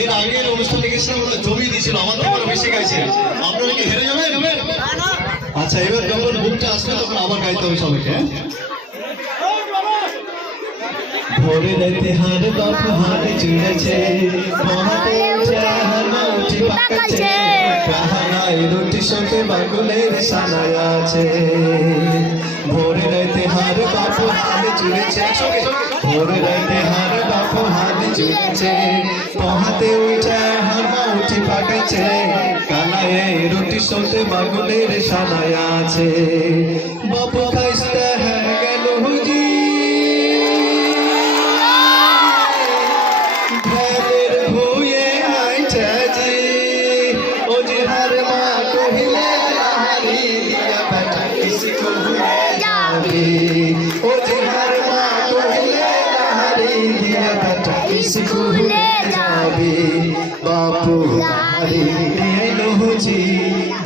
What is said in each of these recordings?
এর আগের অনুষ্ঠানে গেছিলাম, ওরা জমি দিয়েছিল, আমাদের আরো বেশি গাইছে। আপনারা কি হেরে যাবেন? আচ্ছা, এবার যখন বুকটা আসবে তখন আবার গাইতে হবে সবাইকে। ভোরে রাতে হার বাপ হারে চুড়েছে, মহাদেব উঠি পাকাচ্ছে, কাহানায় রুটি সঙ্গে বাগুলের সানায় আছে। ভোরে রাতে হার বাপ হারে চুড়েছে, ভোরে রাতে হার বাপ হারে চুড়েছে, মহাতে উঠে হার মা উঠি পাকাচ্ছে, কানায় রুটি সঙ্গে বাগুলের সানায় আছে। বাপু খাইস্তা হ্যাঁ গেল হুজি, স্কুলে যাবে বাপু লুচি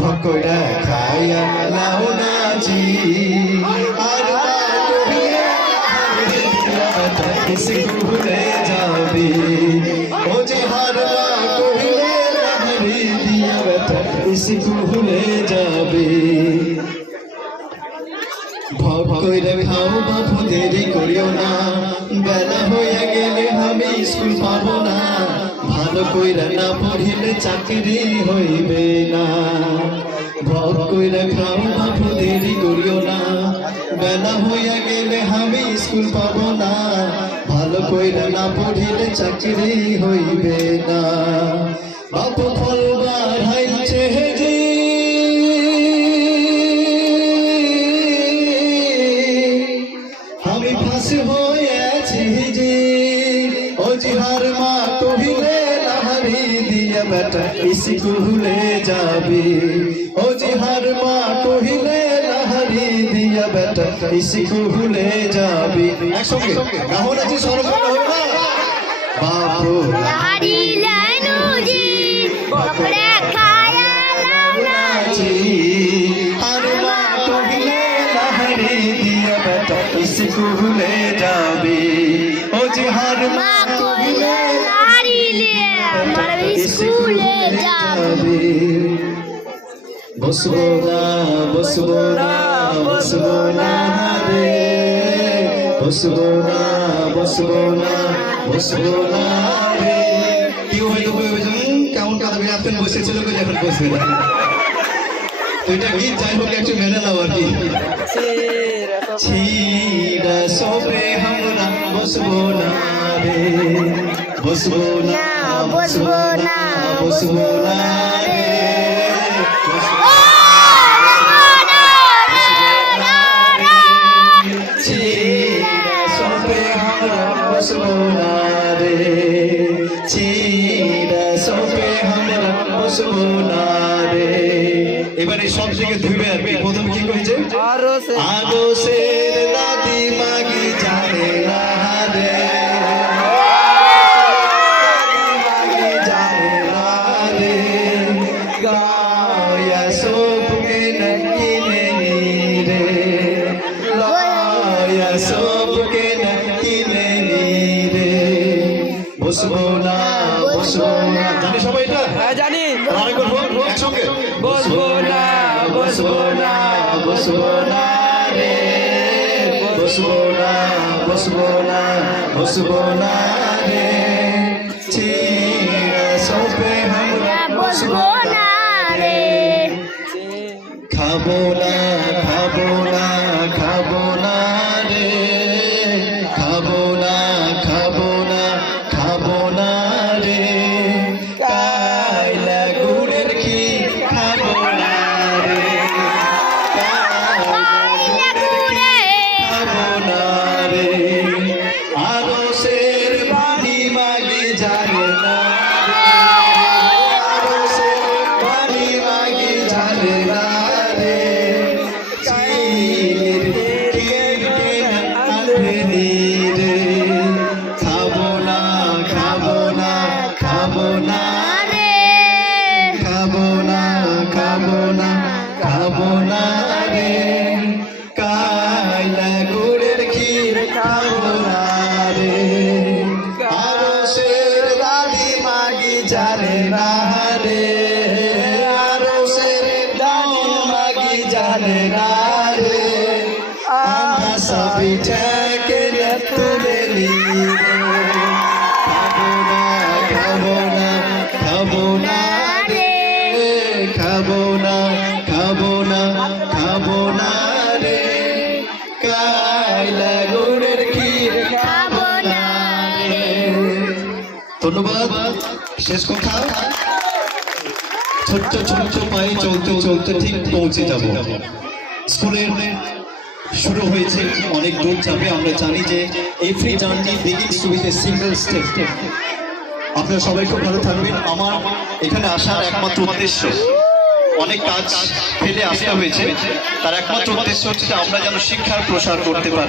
পকোড়া খায়া লাও নাচি, আর স্কুলে যাবে ও যে হার কহিলে হারি দিয়া ব্যথা স্কুলে যাবে। ভব কইরে খাও বাপু দেরি করিও না, বেলা হয়ে গেলে আমি স্কুল পাবো না, ভালো কইরা না পড়িলে চাকরি হইবে না। ভব কইরে খাও বাপু দেরি করিও না, বেলা হয়ে গেলে আমি স্কুল পাবো না, ভালো কইরা না পড়িলে চাকরি হইবে না। বাপু ফল বাড়াইছে যে আমি ফাঁসি হয়েছি যে, ও জিহার মা কহিলে নাহারি দিয়া বেটা স্কুলে যাবি, ও জিহার মা কহিলে নাহারি দিয়া বেটা স্কুলে যাবি। একসঙ্গে গাহন আছে সরকার বাপু লাহারি লানুজি পকড়ে খায়া লাউ নাচি, আর মা কহিলে নাহারি দিয়া বেটা স্কুলে যাবি, ও জিহার মা কইলে লাহারি লে আমার স্কুলে যাবে। বসবো না বসবো না বসবো না রে, বসবো না বসবো না বসবো না রে। কি হইলো কেমন কাঁদবে, আপনি বসেছিল এখন বসবে না। তো এটা গীত যাই হোক একটু মেনে নাও আর কি। ছিড়া সবে আমরা বসবো না রে, বসবো না বসবো না বসবো না রে, ছিড়া সবে আমরা বসবো না রে, ছিড়া সবে আমরা বসবো না রে। এবারে সব থেকে ধুবে আর কি। প্রথম কি কইছে? আরো সে দাদি মাগি জানে না রে, জানে না রে, গায়া সবকে নকিনে রে, গায়া সবকে নকিনে রে। বসবো না বসবো না, জানি সবাই এটা? হ্যাঁ জানি। আরেকবার বল একসঙ্গে। বসবো না বসবো না বসবো না রে, বসবো না বসবো না বসবো না রে, ছিড়া সবে আমরা বসবো না রে, খাবো না খাবো না খাবো না রে, খাবো না খাবো না খাবো না রে, কাইলা গুড়ের ক্ষীর খাবো না রে, কাইলা গুড়ে খাবো না রে, আরো সের বাড়ি মাগি জানে না রে, আরো সের বাড়ি মাগি জানে না রে, চিনির ক্ষীর আনবেনি রে, খাবো না খাবো না খাবো না রে, খাবো না খাবো না খাবো না রে, কাইলা গুড়ের ক্ষীর খাবো না রে, আরো সের দাদি মাগি জানে না রে আরশের ডালি মাগি জানে না রে আমরা সবই ঠেকে তুলে নিয়ে খাবো না খাবো না রে খাবো না খাবো না খাবো না রে কাইলা গুড়ের ক্ষীর খাবো না রে। ধন্যবাদ। শেষ কথা, ছোট্ট ছোট্ট পায়ে চলতে চলতে ঠিক পৌঁছে যাব। স্কুলের শুরু হয়েছে, অনেক দূর যাবে। আমরা জানি যে every journey begins with a single step. আপনারা সবাই খুব ভালো থাকবেন। আমার এখানে আসার একমাত্র উদ্দেশ্য, অনেক কাজ ফেলে আসতে হয়েছে, তার একমাত্র উদ্দেশ্য হচ্ছে যে আমরা যেন শিক্ষার প্রসার করতে পারি।